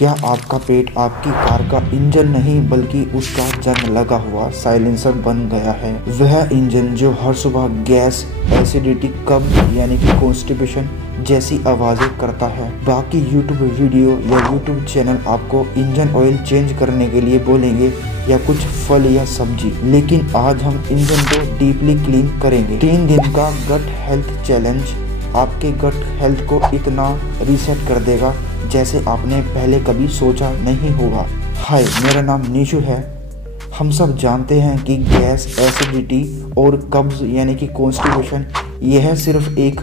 क्या आपका पेट आपकी कार का इंजन नहीं बल्कि उसका जंग लगा हुआ साइलेंसर बन गया है? वह इंजन जो हर सुबह गैस, एसिडिटी, कब्ज यानी कि कॉन्स्टिपेशन जैसी आवाजें करता है। बाकी यूट्यूब वीडियो या यूट्यूब चैनल आपको इंजन ऑयल चेंज करने के लिए बोलेंगे या कुछ फल या सब्जी, लेकिन आज हम इंजन को डीपली क्लीन करेंगे। 3 दिन का गट हेल्थ चैलेंज आपके गट हेल्थ को इतना रीसेट कर देगा जैसे आपने पहले कभी सोचा नहीं होगा। हाय, मेरा नाम निशु है। हम सब जानते हैं कि गैस, एसिडिटी और कब्ज यानी कि कॉन्स्टिपेशन यह सिर्फ एक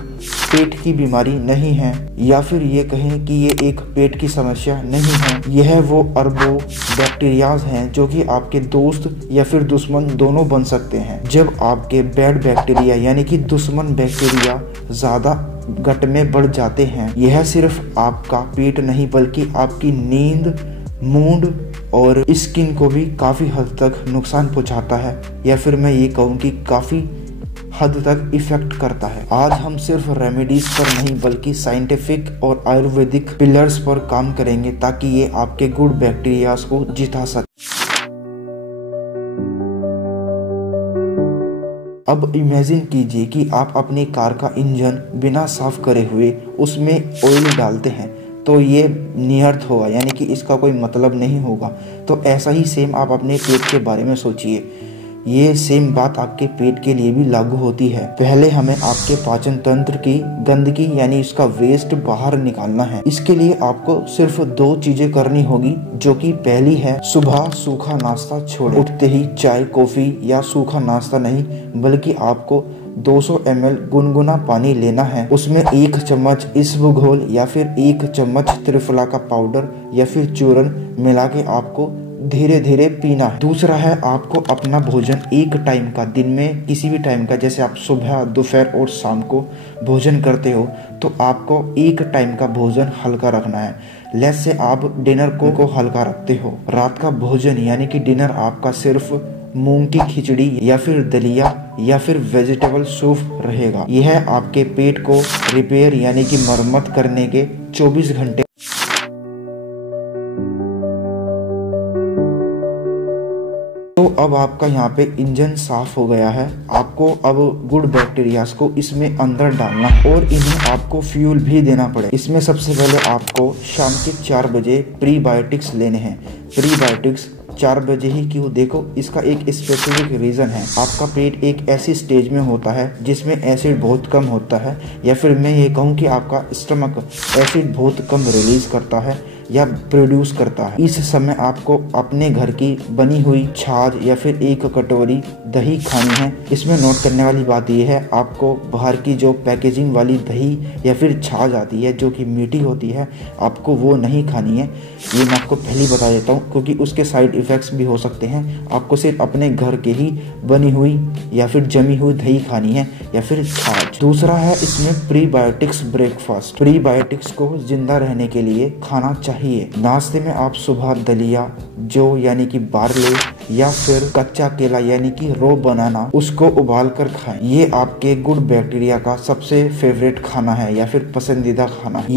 पेट की बीमारी नहीं है, या फिर ये कहें कि ये एक पेट की समस्या नहीं है। यह वो अरबों बैक्टीरियाज हैं जो कि आपके दोस्त या फिर दुश्मन दोनों बन सकते हैं। जब आपके बैड बैक्टीरिया यानी कि दुश्मन बैक्टीरिया ज़्यादा गट में बढ़ जाते हैं, यह सिर्फ आपका पेट नहीं बल्कि आपकी नींद, मूड और स्किन को भी काफ़ी हद तक नुकसान पहुंचाता है, या फिर मैं ये कहूँ कि काफ़ी हद तक इफेक्ट करता है। आज हम सिर्फ रेमेडीज पर नहीं बल्कि साइंटिफिक और आयुर्वेदिक पिलर्स पर काम करेंगे ताकि ये आपके गुड बैक्टीरियाज को जिता सके। अब इमेजिन कीजिए कि आप अपनी कार का इंजन बिना साफ करे हुए उसमें ऑयल डालते हैं, तो ये नियर्थ होगा, यानी कि इसका कोई मतलब नहीं होगा। तो ऐसा ही सेम आप अपने पेट के बारे में सोचिए। ये सेम बात आपके पेट के लिए भी लागू होती है। पहले हमें आपके पाचन तंत्र की गंदगी यानी इसका वेस्ट बाहर निकालना है। इसके लिए आपको सिर्फ 2 चीजें करनी होगी, जो कि पहली है सुबह सूखा नाश्ता छोड़ें। उठते ही चाय, कॉफी या सूखा नाश्ता नहीं बल्कि आपको 200 ml गुनगुना पानी लेना है। उसमें 1 चम्मच इसबगोल या फिर 1 चम्मच त्रिफला का पाउडर या फिर चूर्ण मिला के आपको धीरे धीरे पीना है। दूसरा है आपको अपना भोजन एक टाइम का, दिन में किसी भी टाइम का, जैसे आप सुबह, दोपहर और शाम को भोजन करते हो तो आपको एक टाइम का भोजन हल्का रखना है। लेट्स से आप डिनर को हल्का रखते हो। रात का भोजन यानी कि डिनर आपका सिर्फ मूंग की खिचड़ी या फिर दलिया या फिर वेजिटेबल सूप रहेगा। यह आपके पेट को रिपेयर यानी कि मरम्मत करने के 24 घंटे। तो अब आपका यहाँ पे इंजन साफ हो गया है। आपको अब गुड बैक्टीरियाज को इसमें अंदर डालना और इन्हें आपको फ्यूल भी देना पड़े। इसमें सबसे पहले आपको शाम के 4 बजे प्रीबायोटिक्स लेने हैं। प्रीबायोटिक्स 4 बजे ही क्यों? देखो, इसका एक स्पेसिफिक रीज़न है। आपका पेट एक ऐसी स्टेज में होता है जिसमें एसिड बहुत कम होता है, या फिर मैं ये कहूँ कि आपका स्टमक एसिड बहुत कम रिलीज करता है या प्रोड्यूस करता है। इस समय आपको अपने घर की बनी हुई छाछ या फिर 1 कटोरी दही खानी है। इसमें नोट करने वाली बात यह है, आपको बाहर की जो पैकेजिंग वाली दही या फिर छाछ आती है जो कि मीठी होती है, आपको वो नहीं खानी है। ये मैं आपको पहले ही बता देता हूँ क्योंकि उसके साइड इफेक्ट्स भी हो सकते हैं। आपको सिर्फ अपने घर के ही बनी हुई या फिर जमी हुई दही खानी है या फिर छाछ। दूसरा है इसमें प्रीबायोटिक्स ब्रेकफास्ट। प्रीबायोटिक्स को जिंदा रहने के लिए खाना चाहिए। नाश्ते में आप सुबह दलिया, जो यानी कि बार्ले, या फिर कच्चा केला यानी कि रो बनाना, उसको उबाल कर खाएं। ये आपके गुड बैक्टीरिया का सबसे फेवरेट खाना है या फिर पसंदीदा खाना है।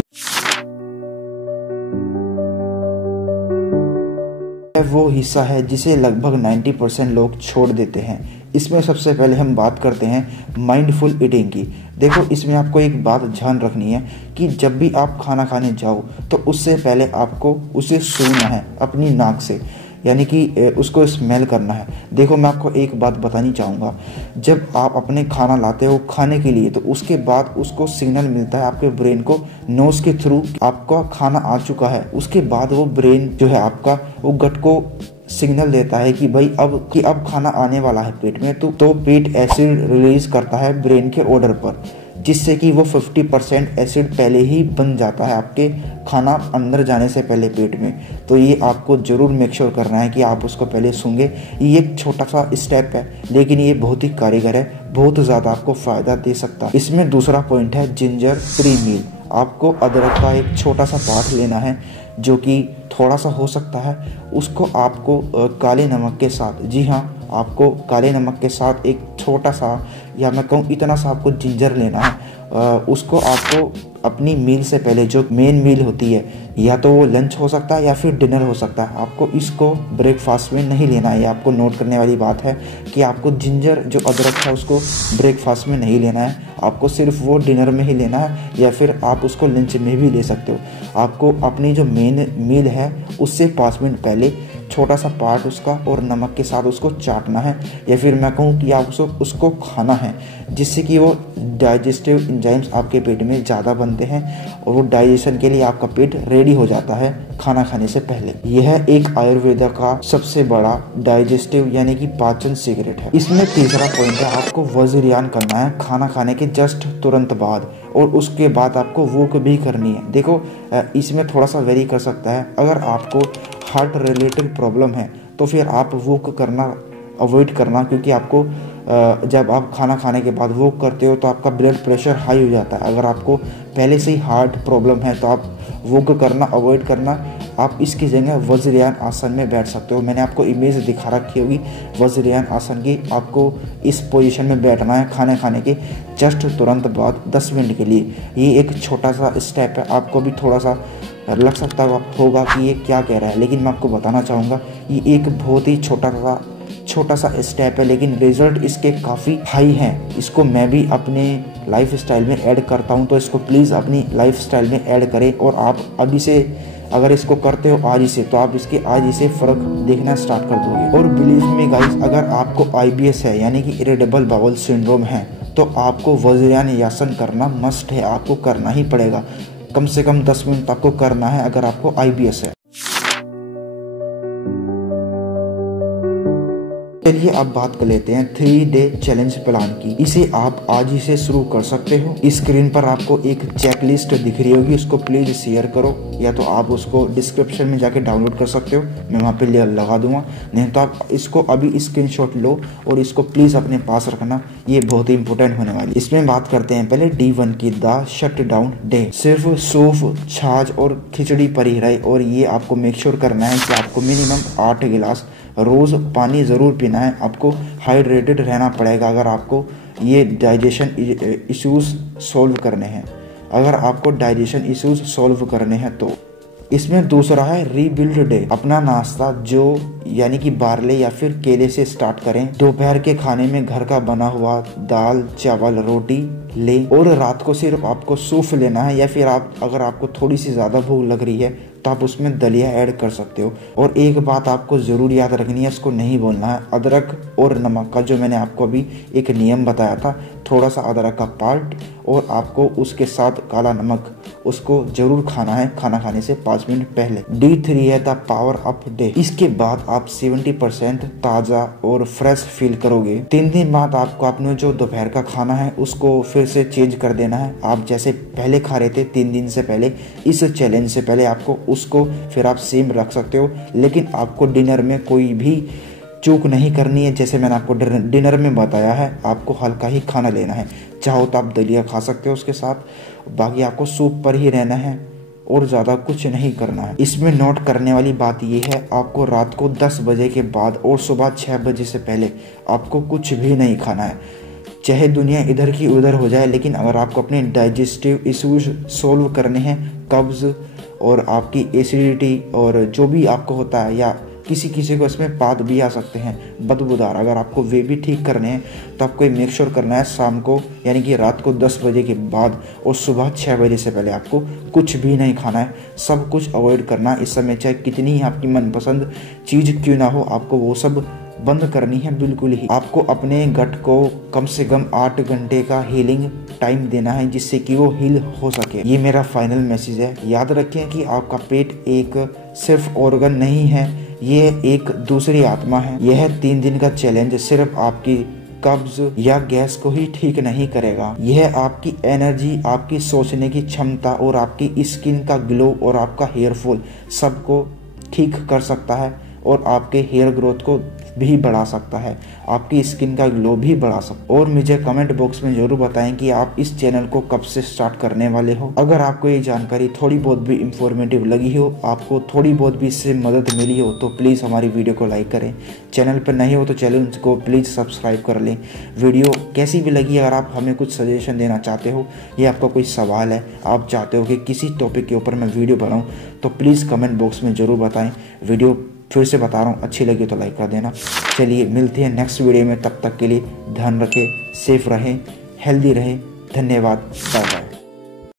वो हिस्सा है जिसे लगभग 90% लोग छोड़ देते हैं। इसमें सबसे पहले हम बात करते हैं माइंडफुल ईटिंग की। देखो, इसमें आपको एक बात ध्यान रखनी है कि जब भी आप खाना खाने जाओ तो उससे पहले आपको उसे सूंघना है अपनी नाक से, यानी कि उसको स्मेल करना है। देखो, मैं आपको एक बात बतानी चाहूँगा, जब आप अपने खाना लाते हो खाने के लिए तो उसके बाद उसको सिग्नल मिलता है आपके ब्रेन को नोज के थ्रू, आपका खाना आ चुका है। उसके बाद वो ब्रेन जो है आपका, वो गट को सिग्नल देता है कि भाई अब खाना आने वाला है पेट में। तो पेट एसिड रिलीज करता है ब्रेन के ऑर्डर पर, जिससे कि वो 50% एसिड पहले ही बन जाता है आपके खाना अंदर जाने से पहले पेट में। तो ये आपको ज़रूर मेक श्योर करना है कि आप उसको पहले सूंघें। ये एक छोटा सा स्टेप है लेकिन ये बहुत ही कारगर है, बहुत ज़्यादा आपको फ़ायदा दे सकता है। इसमें दूसरा पॉइंट है जिंजर प्री मील। आपको अदरक का एक छोटा सा पार्ट लेना है जो कि थोड़ा सा हो सकता है, उसको आपको काले नमक के साथ, जी हाँ, आपको काले नमक के साथ एक छोटा सा, या मैं कहूँ इतना सा आपको जिंजर लेना है उसको आपको अपनी मील से पहले, जो मेन मील होती है, या तो वो लंच हो सकता है या फिर डिनर हो सकता है, आपको इसको ब्रेकफास्ट में नहीं लेना है। आपको नोट करने वाली बात है कि आपको जिंजर, जो अदरक है, उसको ब्रेकफास्ट में नहीं लेना है। आपको सिर्फ वो डिनर में ही लेना है, या फिर आप उसको लंच में भी ले सकते हो। आपको अपनी जो मेन मील है उससे 5 मिनट पहले छोटा सा पार्ट उसका और नमक के साथ उसको चाटना है, या फिर मैं कहूँ कि आप उसको खाना है, जिससे कि वो डाइजेस्टिव एंजाइम्स आपके पेट में ज़्यादा बनते हैं और वो डाइजेशन के लिए आपका पेट रेडी हो जाता है खाना खाने से पहले। यह एक आयुर्वेदा का सबसे बड़ा डाइजेस्टिव यानी कि पाचन सीक्रेट है। इसमें तीसरा पॉइंट है, आपको वज्रयान करना है खाना खाने के जस्ट तुरंत बाद, और उसके बाद आपको वॉक भी करनी है। देखो, इसमें थोड़ा सा वेरी कर सकता है। अगर आपको हार्ट रिलेटेड प्रॉब्लम है तो फिर आप वॉक करना अवॉइड करना, क्योंकि आपको जब आप खाना खाने के बाद वॉक करते हो तो आपका ब्लड प्रेशर हाई हो जाता है। अगर आपको पहले से ही हार्ट प्रॉब्लम है तो आप वॉक करना अवॉइड करना। आप इसकी जगह वज्रयान आसन में बैठ सकते हो। मैंने आपको इमेज दिखा रखी होगी वज्रयान आसन की। आपको इस पोजीशन में बैठना है खाने खाने के जस्ट तुरंत बाद 10 मिनट के लिए। ये एक छोटा सा स्टेप है, आपको भी थोड़ा सा लग सकता होगा कि ये क्या कह रहा है, लेकिन मैं आपको बताना चाहूँगा ये एक बहुत ही छोटा सा स्टेप है, लेकिन रिजल्ट इसके काफ़ी हाई हैं। इसको मैं भी अपने लाइफ स्टाइल में ऐड करता हूँ, तो इसको प्लीज़ अपनी लाइफ स्टाइल में ऐड करें। और आप अभी से अगर इसको करते हो आज ही से, तो आप इसके आज ही से फ़र्क देखना स्टार्ट कर दोगे। और बिलीव में गाइस, अगर आपको IBS है यानी कि इरिटेबल बाउल सिंड्रोम है, तो आपको वज्रयान आसन करना मस्ट है, आपको करना ही पड़ेगा। कम से कम 10 मिनट आपको करना है अगर आपको IBS है। चलिए अब बात कर लेते हैं 3 डे चैलेंज प्लान की। इसे आप आज ही से शुरू कर सकते हो। स्क्रीन पर आपको एक चेकलिस्ट दिख रही होगी, उसको प्लीज शेयर करो, या तो आप उसको डिस्क्रिप्शन में जाके डाउनलोड कर सकते हो, मैं वहाँ पे लगा दूंगा। नहीं तो आप इसको अभी स्क्रीनशॉट लो और इसको प्लीज अपने पास रखना, ये बहुत ही इंपॉर्टेंट होने वाली। इसमें बात करते हैं पहले D1 की, द शट डाउन डे। सिर्फ सूप, छाछ और खिचड़ी पर ही रहे, और ये आपको मेक श्योर करना है कि आपको मिनिमम 8 गिलास रोज़ पानी ज़रूर पीना है। आपको हाइड्रेटेड रहना पड़ेगा अगर आपको ये डाइजेशन इश्यूज़ सॉल्व करने हैं। अगर आपको डाइजेशन इश्यूज़ सॉल्व करने हैं तो इसमें दूसरा है रीबिल्ड डे। अपना नाश्ता जो यानी कि बारले या फिर केले से स्टार्ट करें। दोपहर के खाने में घर का बना हुआ दाल, चावल, रोटी ले, और रात को सिर्फ आपको सूप लेना है, या फिर आप अगर आपको थोड़ी सी ज़्यादा भूख लग रही है तो आप उसमें दलिया ऐड कर सकते हो। और एक बात आपको ज़रूर याद रखनी है, इसको नहीं बोलना है, अदरक और नमक का जो मैंने आपको अभी एक नियम बताया था, थोड़ा सा अदरक का पार्ट और आपको उसके साथ काला नमक, उसको जरूर खाना है खाना खाने से 5 मिनट पहले। D3 है द पावर अप डे। इसके बाद आप 70% ताज़ा और फ्रेश फील करोगे। 3 दिन बाद आपको अपने जो दोपहर का खाना है उसको फिर से चेंज कर देना है। आप जैसे पहले खा रहे थे 3 दिन से पहले, इस चैलेंज से पहले आपको उसको फिर आप सेम रख सकते हो, लेकिन आपको डिनर में कोई भी चूक नहीं करनी है। जैसे मैंने आपको डिनर में बताया है, आपको हल्का ही खाना लेना है। चाहो तो आप दलिया खा सकते हो उसके साथ, बाकी आपको सूप पर ही रहना है और ज़्यादा कुछ नहीं करना है। इसमें नोट करने वाली बात यह है, आपको रात को 10 बजे के बाद और सुबह 6 बजे से पहले आपको कुछ भी नहीं खाना है। चाहे दुनिया इधर की उधर हो जाए, लेकिन अगर आपको अपने डाइजेस्टिव इश्यूज सोल्व करने हैं, कब्ज़ और आपकी एसिडिटी और जो भी आपको होता है, या किसी को इसमें पाद भी आ सकते हैं बदबूदार, अगर आपको वे भी ठीक करने हैं तो आपको मेक श्योर करना है शाम को यानी कि रात को 10 बजे के बाद और सुबह 6 बजे से पहले आपको कुछ भी नहीं खाना है। सब कुछ अवॉइड करना इस समय, चाहे कितनी ही आपकी मनपसंद चीज़ क्यों ना हो, आपको वो सब बंद करनी है बिल्कुल ही। आपको अपने गट को कम से कम 8 घंटे का हीलिंग टाइम देना है, जिससे कि वो हील हो सके। ये मेरा फाइनल मैसेज है। याद रखें कि आपका पेट एक सिर्फ ऑर्गन नहीं है, ये एक दूसरी आत्मा है। यह 3 दिन का चैलेंज सिर्फ आपकी कब्ज या गैस को ही ठीक नहीं करेगा, यह आपकी एनर्जी, आपकी सोचने की क्षमता और आपकी स्किन का ग्लो और आपका हेयर फॉल सबको ठीक कर सकता है और आपके हेयर ग्रोथ को भी बढ़ा सकता है, आपकी स्किन का ग्लो भी बढ़ा सकता है। और मुझे कमेंट बॉक्स में जरूर बताएं कि आप इस चैनल को कब से स्टार्ट करने वाले हो। अगर आपको ये जानकारी थोड़ी बहुत भी इंफॉर्मेटिव लगी हो, आपको थोड़ी बहुत भी इससे मदद मिली हो, तो प्लीज़ हमारी वीडियो को लाइक करें। चैनल पर नहीं हो तो चैनल को प्लीज़ सब्सक्राइब कर लें। वीडियो कैसी भी लगी, अगर आप हमें कुछ सजेशन देना चाहते हो या आपका कोई सवाल है, आप चाहते हो कि किसी टॉपिक के ऊपर मैं वीडियो बनाऊं, तो प्लीज़ कमेंट बॉक्स में ज़रूर बताएं। वीडियो फिर से बता रहा हूँ, अच्छी लगी तो लाइक कर देना। चलिए मिलते हैं नेक्स्ट वीडियो में, तब तक के लिए ध्यान रखें, सेफ रहें, हेल्दी रहें। धन्यवाद, बाय बाय।